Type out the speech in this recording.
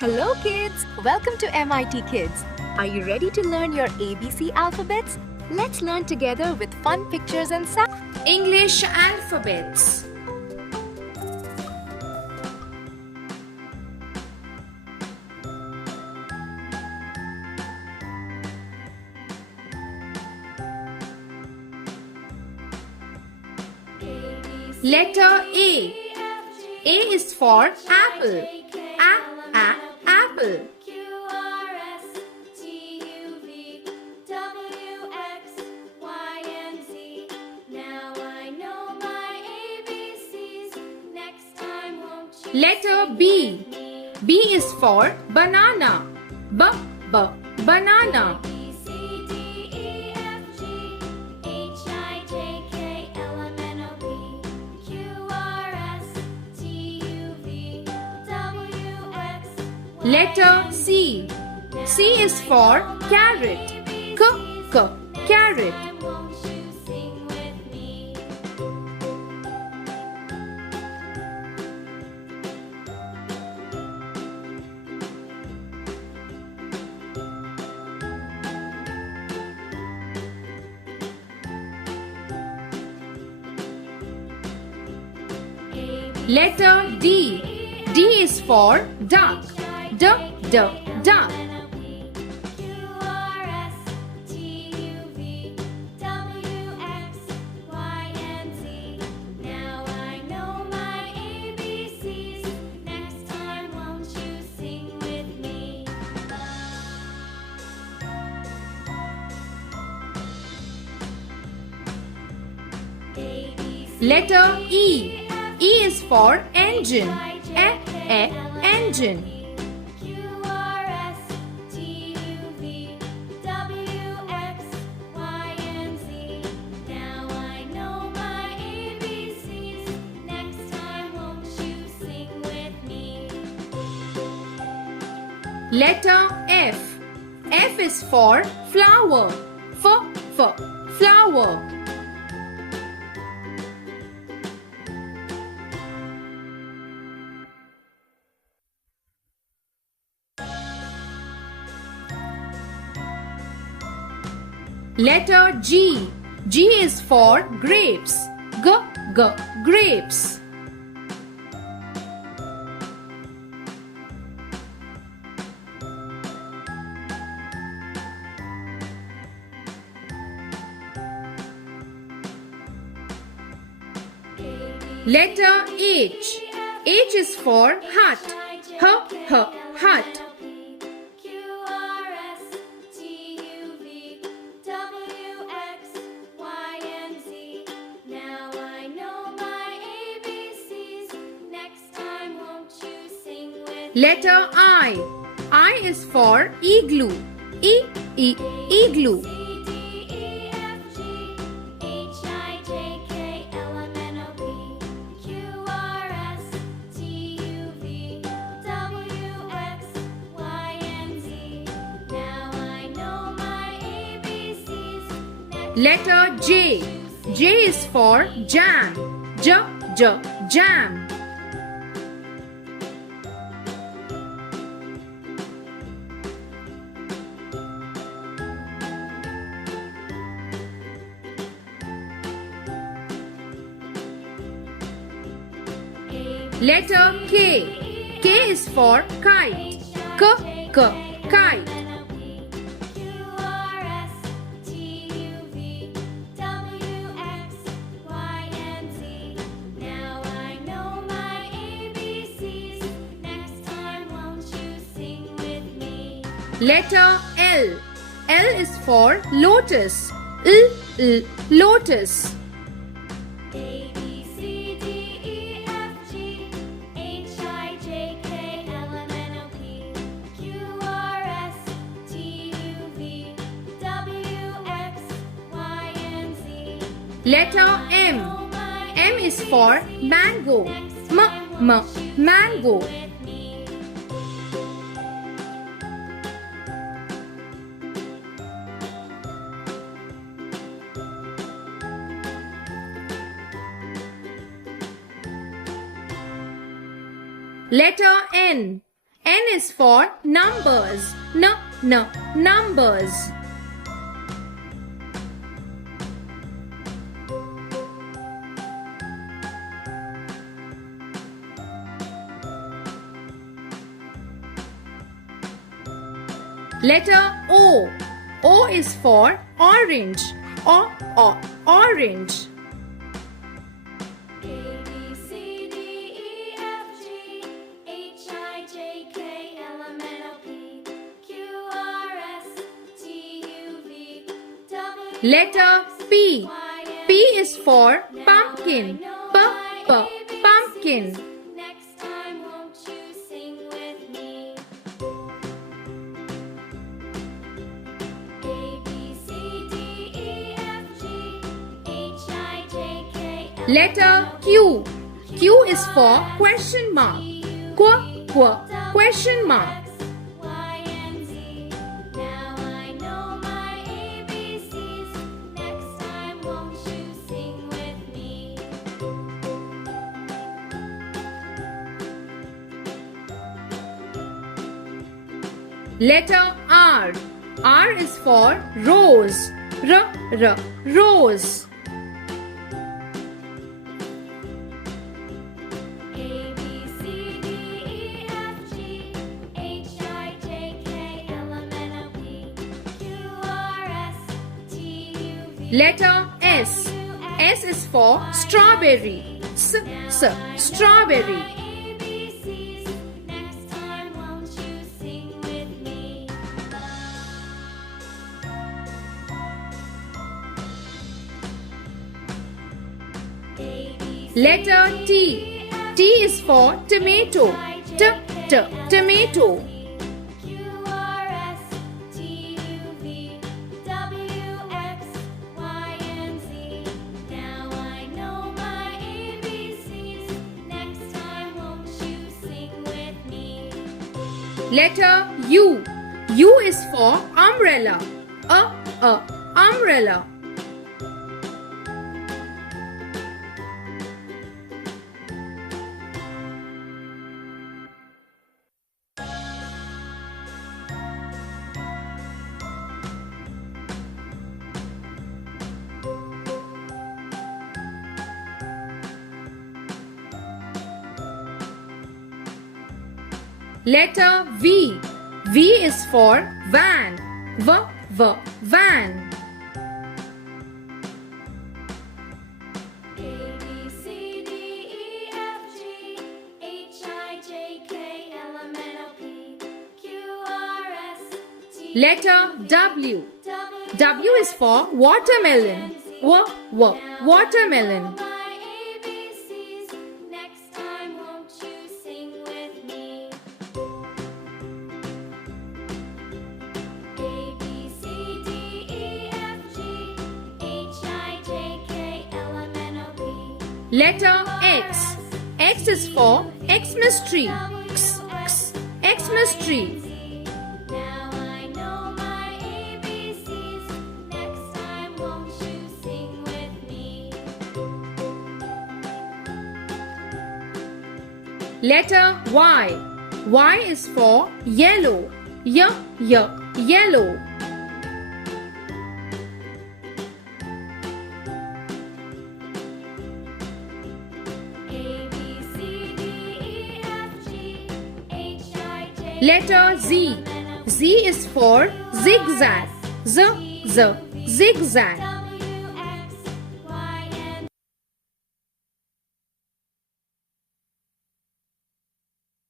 Hello kids! Welcome to MIT Kids. Are you ready to learn your ABC alphabets? Let's learn together with fun pictures and sounds. English alphabets. Letter A. A is for apple. Apple. Letter B. B is for banana. Banana. Letter C. C is for carrot. Carrot. Letter D. D is for duck. Duck. Letter E. E is for engine. Engine. Letter F. F is for flower. Flower. Letter G. G is for grapes. Grapes. Letter H. H is for hut. Hut. Letter I. I is for igloo. Igloo. Letter J. J is for jam. Jam. Letter K. K is for kite. Kite. Letter L. L is for lotus. Lotus. Letter M. M is for mango. Mango. Letter N. N is for numbers. Numbers. Letter O. O is for orange. Orange. Letter P. P is for pumpkin. Pumpkin. Next time, won't you sing with me? A, B, C, D, E, F, G, H, I, J, K, L, Letter Q. Q is for question mark. Question mark. Y, and Z. Now I know my ABCs. Next time, won't you sing with me? Letter R. R is for rose. Rose. A, B, C, D, E, F, G, H, I, J, K, L, M, N, O, P, Q, R, S, T, U, V. Letter S. S is for strawberry. Strawberry. ABCs. Next time, won't you sing with me? A, B, C, Letter T. T is for tomato. Tomato. Q, R, S, T, U, V, W, X, Y, and Z. Now I know my ABCs. Next time, won't you sing with me? Letter U. U is for umbrella. Umbrella. Letter V. V is for van. Van. A, B, C, D, E, F, G, H, I, J, K, L, M, N, O, P, Q, R, S, T, Letter W. W is for watermelon. Watermelon. my ABCs. Next time, won't you sing with me? A, B, C, D, E, F, G, H, I, J, K, L, M, N, O, P. Letter X. X is for Xmas tree. Xmas tree. Now I know my ABCs. Next time, won't you sing with me? Letter Y. Y is for yellow. Yellow. A, B, C, D, E, F, G, H, I, J, Letter Z. Z is for zigzag. Zigzag.